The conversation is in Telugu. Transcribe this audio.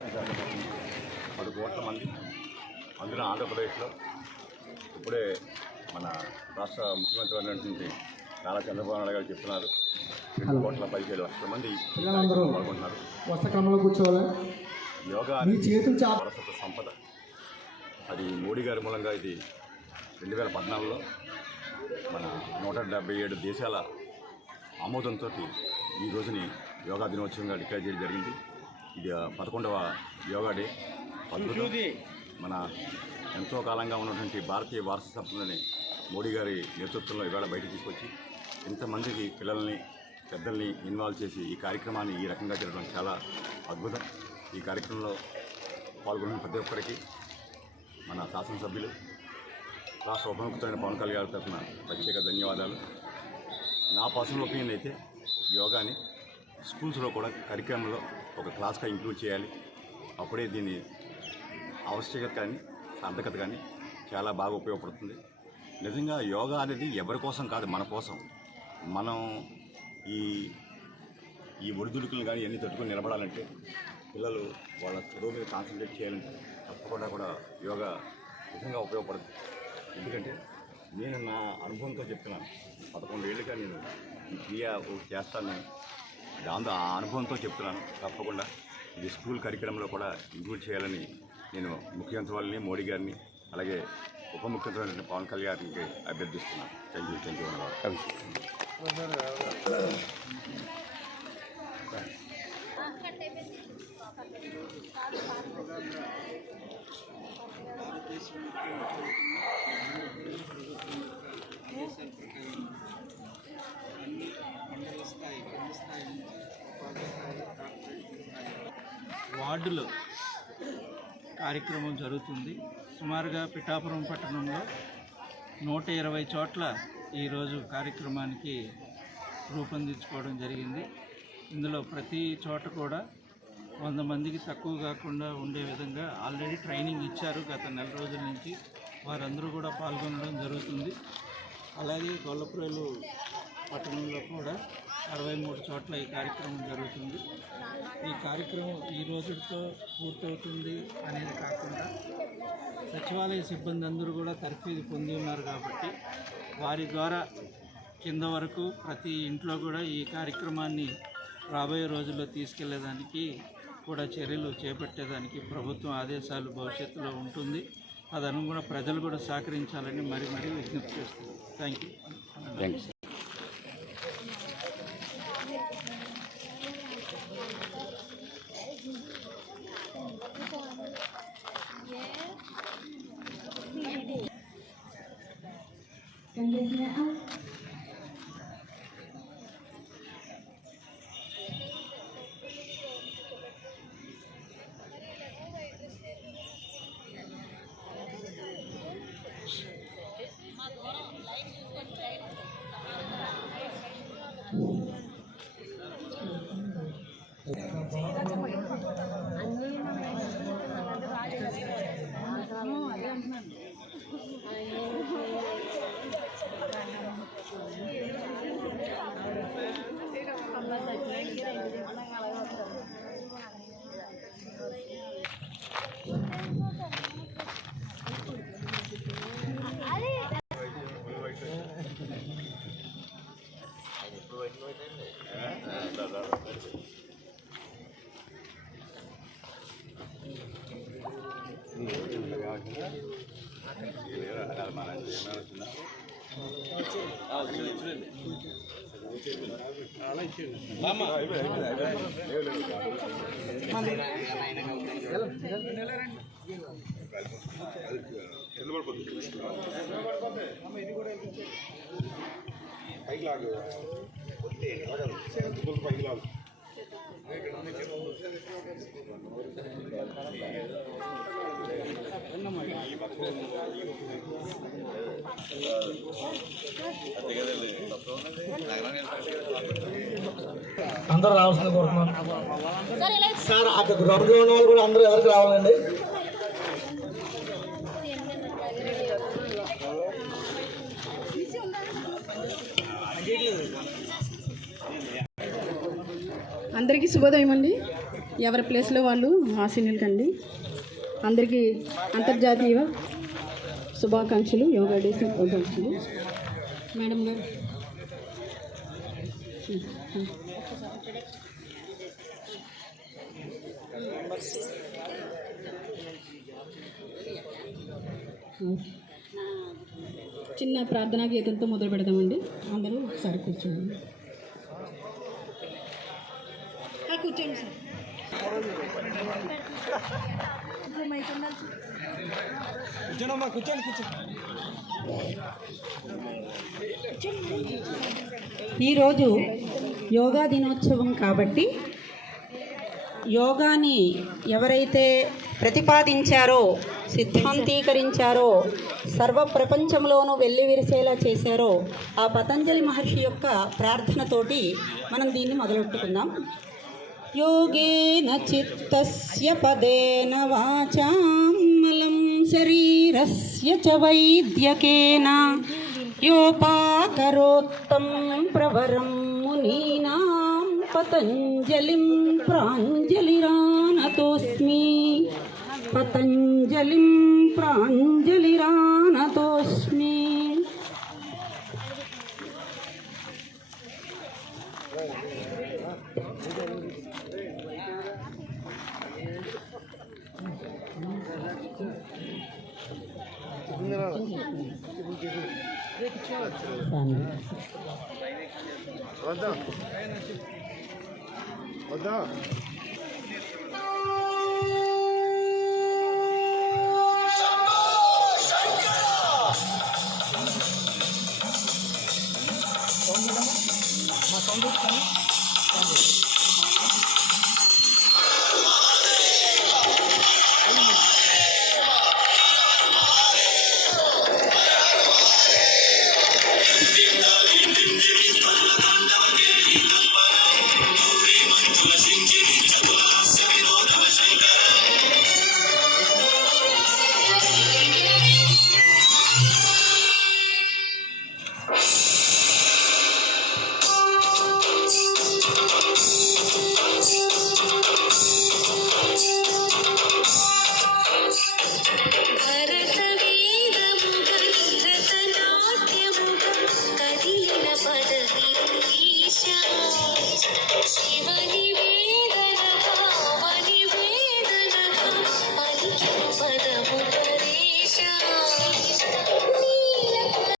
10 కోట్ల మంది, అందులో ఆంధ్రప్రదేశ్లో ఇప్పుడే మన రాష్ట్ర ముఖ్యమంత్రి అయినటువంటి నారా చంద్రబాబు నాయుడు గారు చెప్తున్నారు 2,17,00,000 మంది పాల్గొంటున్నారు. యోగా వారసత్వ సంపద, అది మోడీ గారి మూలంగా ఇది 2014లో మన 177 దేశాల ఆమోదంతో ఈ రోజుని యోగా దినోత్సవంగా డిక్లేర్ చేయడం జరిగింది. ఇది 11వ యోగా డే. అద్భుతం. మన ఎంతో కాలంగా ఉన్నటువంటి భారతీయ వారసత్వ సంపదని మోడీ గారి నేతృత్వంలో ఇవాళ బయటకు తీసుకొచ్చి ఇంతమందికి పిల్లల్ని పెద్దల్ని ఇన్వాల్వ్ చేసి ఈ కార్యక్రమాన్ని ఈ రకంగా జరగడం చాలా అద్భుతం. ఈ కార్యక్రమంలో పాల్గొన్న ప్రతి ఒక్కరికి మన శాసనసభ్యులు, రాష్ట్ర ఉప ముఖ్యమంత్రి పవన్ కళ్యాణ్ గారి తరఫున ప్రత్యేక ధన్యవాదాలు. నా పర్సనల్ ఒపీనియన్ అయితే యోగాని స్కూల్స్లో కూడా కరిక్యులంలో ఒక క్లాస్గా ఇంక్లూడ్ చేయాలి. అప్పుడే దీని ఆవశ్యకత కానీ సార్థకత కానీ చాలా బాగా ఉపయోగపడుతుంది. నిజంగా యోగా అనేది ఎవరి కోసం కాదు, మన కోసం. మనం ఈ ఒడిదుడుకులు కానీ ఇవన్నీ తట్టుకొని నిలబడాలంటే, పిల్లలు వాళ్ళ చదువు మీద కాన్సన్ట్రేట్ చేయాలంటే తప్పకుండా కూడా యోగా నిజంగా ఉపయోగపడుతుంది. ఎందుకంటే నేను నా అనుభవంతో చెప్తున్నాను. 11 ఏళ్ళుగా నేను ఈ క్రియ చేస్తాను. దాంతో ఆ అనుభవంతో చెప్తున్నాను. తప్పకుండా ఇది స్కూల్ కరిక్యులంలో కూడా ఇంక్లూడ్ చేయాలని నేను ముఖ్యమంత్రి వాళ్ళని, మోడీ గారిని, అలాగే ఉప ముఖ్యమంత్రి పవన్ కళ్యాణ్ గారికి అభ్యర్థిస్తున్నాను. థ్యాంక్ యూ వార్డులో కార్యక్రమం జరుగుతుంది. సుమారుగా పిఠాపురం పట్టణంలో 120 చోట్ల ఈరోజు కార్యక్రమానికి రూపొందించుకోవడం జరిగింది. ఇందులో ప్రతి చోట కూడా 100 మందికి తక్కువ కాకుండా ఉండే విధంగా ఆల్రెడీ ట్రైనింగ్ ఇచ్చారు. గత నెల రోజుల నుంచి వారందరూ కూడా పాల్గొనడం జరుగుతుంది. అలాగే గొల్లపురేలు పట్టణంలో కూడా 63 చోట్ల ఈ కార్యక్రమం జరుగుతుంది. ఈ కార్యక్రమం ఈ రోజుతో పూర్తవుతుంది అనేది కాకుండా సచివాలయ సిబ్బంది అందరూ కూడా తర్ఫీదు పొంది ఉన్నారు కాబట్టి వారి ద్వారా కింద వరకు ప్రతి ఇంట్లో కూడా ఈ కార్యక్రమాన్ని రాబోయే రోజుల్లో తీసుకెళ్లేదానికి కూడా చర్యలు చేపట్టేదానికి ప్రభుత్వం ఆదేశాలు భవిష్యత్తులో ఉంటుంది. తదనుగుణంగా ప్రజలు కూడా సహకరించాలని మరీ విజ్ఞప్తి చేస్తుంది. Thank you. అందరూ రావాల్సింది కోరుతున్నాను సార్. అక్కడ గ్రౌండ్లో ఉన్న వాళ్ళు కూడా అందరూ ఎవరికి రావాలండి? అందరికీ శుభోదయం అండి. ఎవరి ప్లేస్లో వాళ్ళు ఆశీనులకండి. అందరికీ అంతర్జాతీయ శుభాకాంక్షలు, యోగా డే శుభాకాంక్షలు. మేడం గారు చిన్న ప్రార్థనా గీతంతో మొదలు పెడదామండి. అందరూ ఒకసారి కూర్చోండి. కూర్చోండి సార్. ఈరోజు యోగా దినోత్సవం కాబట్టి యోగాని ఎవరైతే ప్రతిపాదించారో, సిద్ధాంతీకరించారో, సర్వ ప్రపంచంలోనూ వెల్లివిరిసేలా చేశారో ఆ పతంజలి మహర్షి యొక్క ప్రార్థనతోటి మనం దీన్ని మొదలెట్టుకుందాం. యోగేన చిత్తస్య పదేన వాచామలం శరీరస్య చ వైద్యకేన యోపాకరోత్తం ప్రవరం మునీనాం పతంజలిం ప్రాంజలిరానతోస్మి. పతంజలిం ప్రాంజలిరానతోస్మి. వద్దా